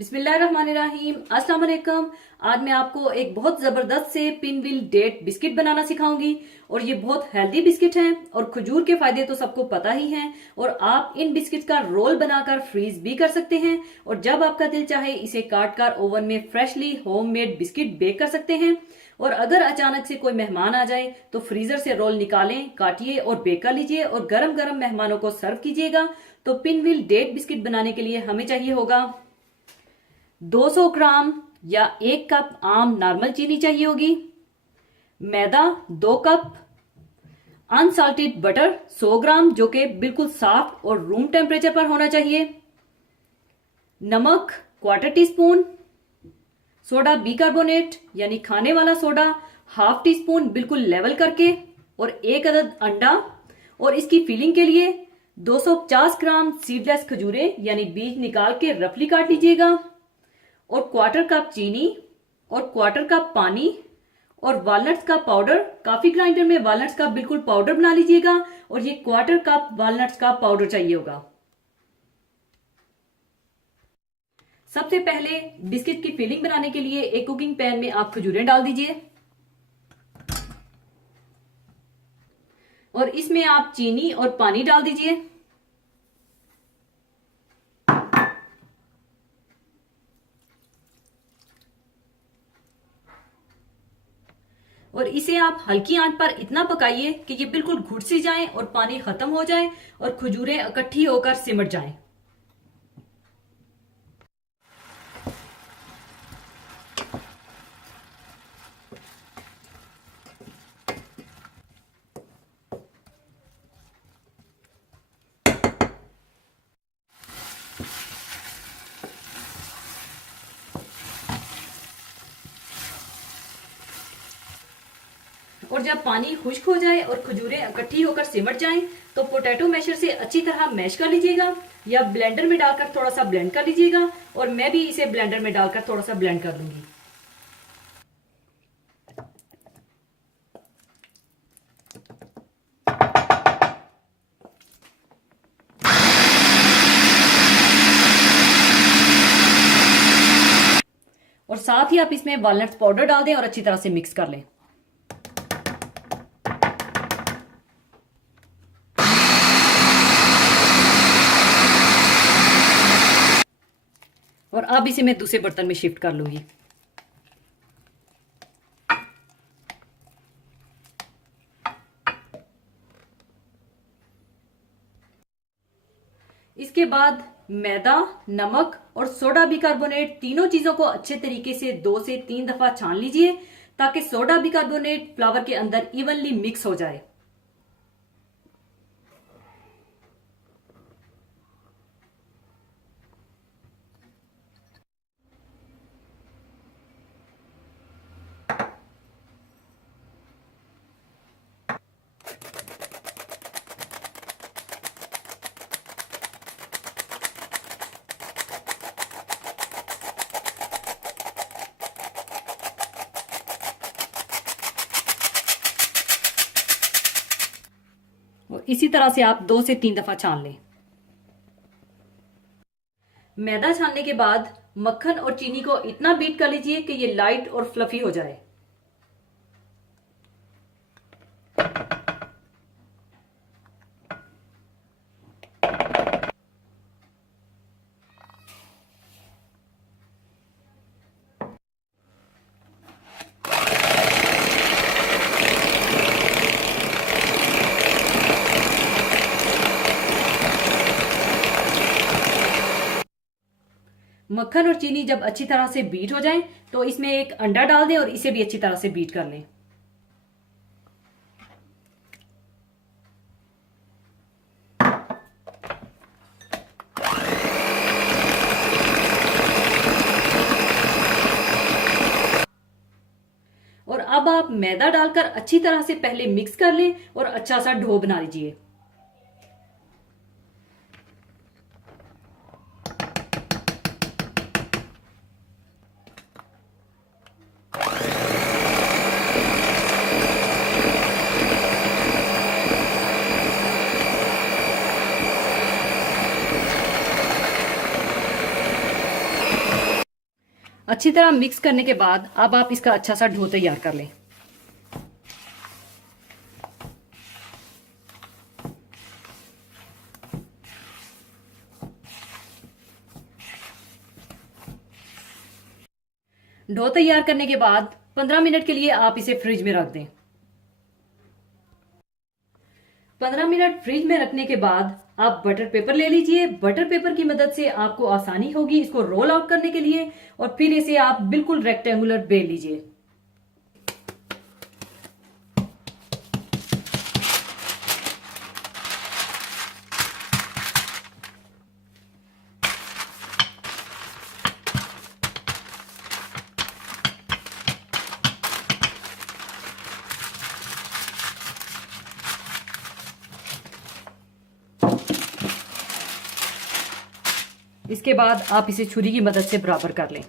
बिस्मिल्लाहिर्रहमानिर्रहीम। अस्सलाम वालेकुम। आज मैं आपको एक बहुत जबरदस्त से पिनविल डेट बिस्किट बनाना सिखाऊंगी और ये बहुत हेल्दी बिस्किट हैं और खजूर के फायदे तो सबको पता ही हैं। और आप इन बिस्किट का रोल बनाकर फ्रीज भी कर सकते हैं और जब आपका दिल चाहे इसे काट कर ओवन में फ्रेशली होममेड बिस्किट बेक कर सकते हैं। और अगर अचानक से कोई मेहमान आ जाए तो फ्रीजर से रोल निकालें, काटिए और बेक कर लीजिए और गरम गरम मेहमानों को सर्व कीजिएगा। तो पिनविल डेट बिस्किट बनाने के लिए हमें चाहिए होगा 200 ग्राम या 1 कप आम नॉर्मल चीनी चाहिए होगी, मैदा 2 कप, अनसाल्टेड बटर 100 ग्राम जो कि बिल्कुल साफ और रूम टेम्परेचर पर होना चाहिए, नमक 1/4 टीस्पून, सोडा बिकार्बोनेट यानी खाने वाला सोडा 1/2 टीस्पून बिल्कुल लेवल करके, और 1 अदद अंडा। और इसकी फिलिंग के लिए 250 ग्राम सीडलेस खजूरें यानी बीज निकाल के रफली काट लीजिएगा, और 1/4 कप चीनी और 1/4 कप पानी, और वॉलनट्स का पाउडर। काफी ग्राइंडर में वॉलनट्स का बिल्कुल पाउडर बना लीजिएगा और ये 1/4 कप वॉलनट्स का पाउडर चाहिए होगा। सबसे पहले बिस्किट की फिलिंग बनाने के लिए एक कुकिंग पैन में आप खजूरें डाल दीजिए और इसमें आप चीनी और पानी डाल दीजिए और इसे आप हल्की आंच पर इतना पकाइए कि ये बिल्कुल घुट सी जाए और पानी खत्म हो जाए और खजूरें इकट्ठी होकर सिमट जाएं। और जब पानी खुश्क हो जाए और खजूरें इकट्ठी होकर सिमट जाएं तो पोटैटो मैशर से अच्छी तरह मैश कर लीजिएगा या ब्लेंडर में डालकर थोड़ा सा ब्लेंड कर लीजिएगा। और मैं भी इसे ब्लेंडर में डालकर थोड़ा सा ब्लेंड कर लूंगी। और साथ ही आप इसमें वॉलनट्स पाउडर डाल दें और अच्छी तरह से मिक्स कर लें। और अब इसे मैं दूसरे बर्तन में शिफ्ट कर लूंगी। इसके बाद मैदा, नमक और सोडा बिकार्बोनेट तीनों चीजों को अच्छे तरीके से 2 से 3 दफा छान लीजिए ताकि सोडा बिकार्बोनेट फ्लावर के अंदर इवनली मिक्स हो जाए। और इसी तरह से आप 2 से 3 दफा छान लें। मैदा छानने के बाद मक्खन और चीनी को इतना बीट कर लीजिए कि ये लाइट और फ्लफी हो जाए। मक्खन और चीनी जब अच्छी तरह से बीट हो जाए तो इसमें एक अंडा डाल दें और इसे भी अच्छी तरह से बीट कर लें। और अब आप मैदा डालकर अच्छी तरह से पहले मिक्स कर लें और अच्छा सा डो बना लीजिए। अच्छी तरह मिक्स करने के बाद अब आप इसका अच्छा सा डो तैयार कर लें। डो तैयार करने के बाद 15 मिनट के लिए आप इसे फ्रिज में रख दें। 15 मिनट फ्रिज में रखने के बाद आप बटर पेपर ले लीजिए। बटर पेपर की मदद से आपको आसानी होगी इसको रोल आउट करने के लिए, और फिर इसे आप बिल्कुल रेक्टेंगुलर बेल लीजिए। इसके बाद आप इसे छुरी की मदद से बराबर कर लें।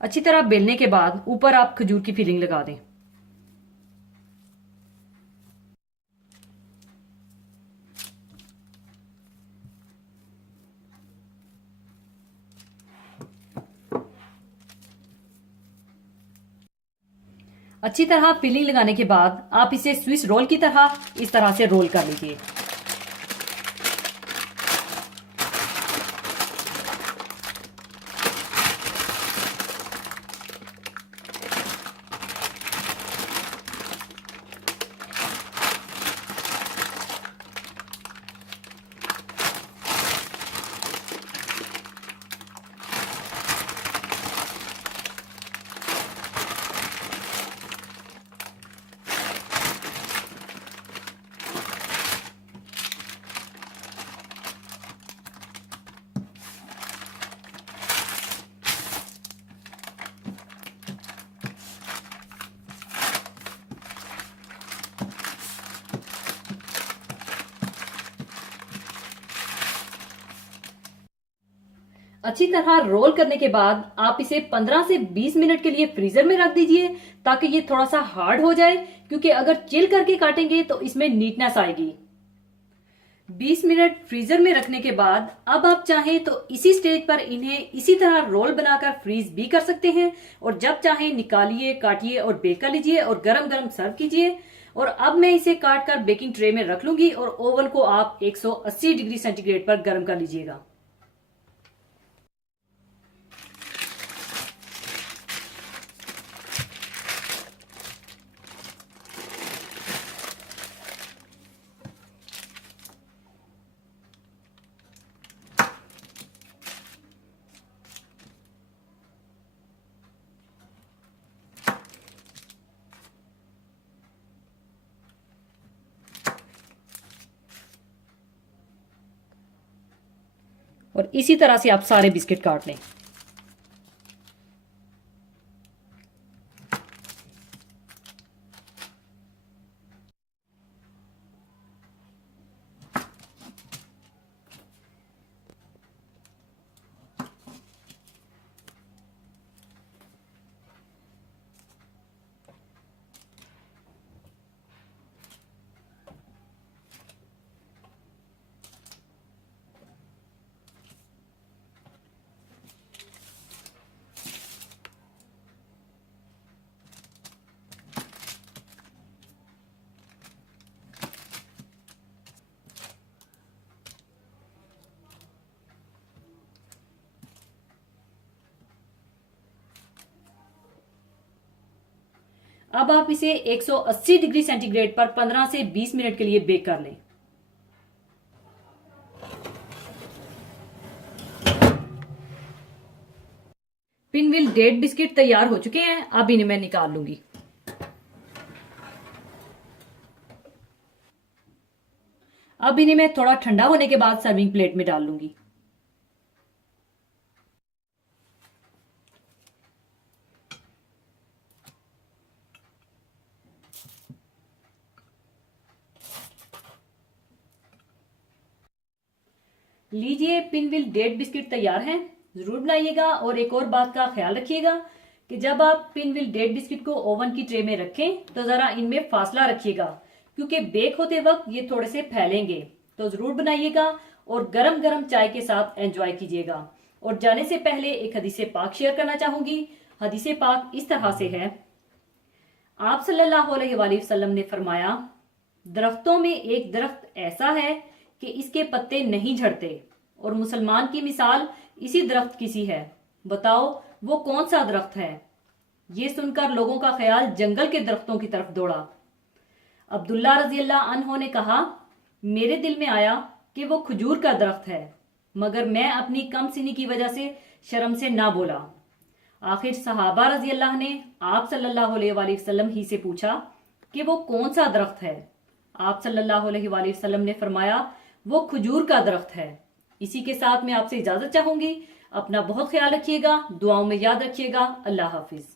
अच्छी तरह बेलने के बाद ऊपर आप खजूर की फिलिंग लगा दें। अच्छी तरह फिलिंग लगाने के बाद आप इसे स्विस रोल की तरह इस तरह से रोल कर लीजिए। अच्छी तरह रोल करने के बाद आप इसे 15 से 20 मिनट के लिए फ्रीजर में रख दीजिए ताकि ये थोड़ा सा हार्ड हो जाए, क्योंकि अगर चिल करके काटेंगे तो इसमें नीटनेस आएगी। 20 मिनट फ्रीजर में रखने के बाद अब आप चाहें तो इसी स्टेज पर इन्हें इसी तरह रोल बनाकर फ्रीज भी कर सकते हैं, और जब चाहें निकालिए, काटिए और बेक कर लीजिए और गरम गरम सर्व कीजिए। और अब मैं इसे काट कर बेकिंग ट्रे में रख लूंगी और ओवन को आप 180 डिग्री सेंटीग्रेड पर गर्म कर लीजिएगा। और इसी तरह से आप सारे बिस्किट काट लें। अब आप इसे 180 डिग्री सेंटीग्रेड पर 15 से 20 मिनट के लिए बेक कर लें। पिनविल डेट बिस्किट तैयार हो चुके हैं, अब इन्हें मैं निकाल लूंगी। अब इन्हें मैं थोड़ा ठंडा होने के बाद सर्विंग प्लेट में डाल लूंगी। लीजिए, पिनविल डेट बिस्किट तैयार हैं। जरूर बनाइएगा और एक और बात का ख्याल रखिएगा कि जब आप पिनविल डेट बिस्किट को ओवन की ट्रे में रखें तो जरा इनमें फासला रखिएगा, क्योंकि बेक होते वक्त ये थोड़े से फैलेंगे। तो जरूर बनाइएगा और गरम गरम चाय के साथ एंजॉय कीजिएगा। और जाने से पहले एक हदीसे पाक शेयर करना चाहूंगी। हदीसे पाक इस तरह से है, आप सल्लल्लाहु अलैहि वसल्लम ने फरमाया, दरख्तों में एक दरख्त ऐसा है कि इसके पत्ते नहीं झड़ते और मुसलमान की मिसाल इसी दरख्त की सी है। बताओ वो कौन सा दरख्त है? ये सुनकर लोगों का ख्याल जंगल के दरख्तों की तरफ दौड़ा। अब्दुल्ला रजी अल्लाह अन्हो ने कहा, मेरे दिल में आया कि वो खजूर का दरख्त है, मगर मैं अपनी कम सिनी की वजह से शर्म से ना बोला। आखिर सहाबा रजी अल्लाह ने आप सल्लल्लाहु अलैहि वसल्लम ही से पूछा कि वो कौन सा दरख्त है। आप सल्लल्लाहु अलैहि वसल्लम ने फरमाया, वो खजूर का दरख्त है। इसी के साथ मैं आपसे इजाजत चाहूंगी। अपना बहुत ख्याल रखिएगा, दुआओं में याद रखिएगा। अल्लाह हाफिज।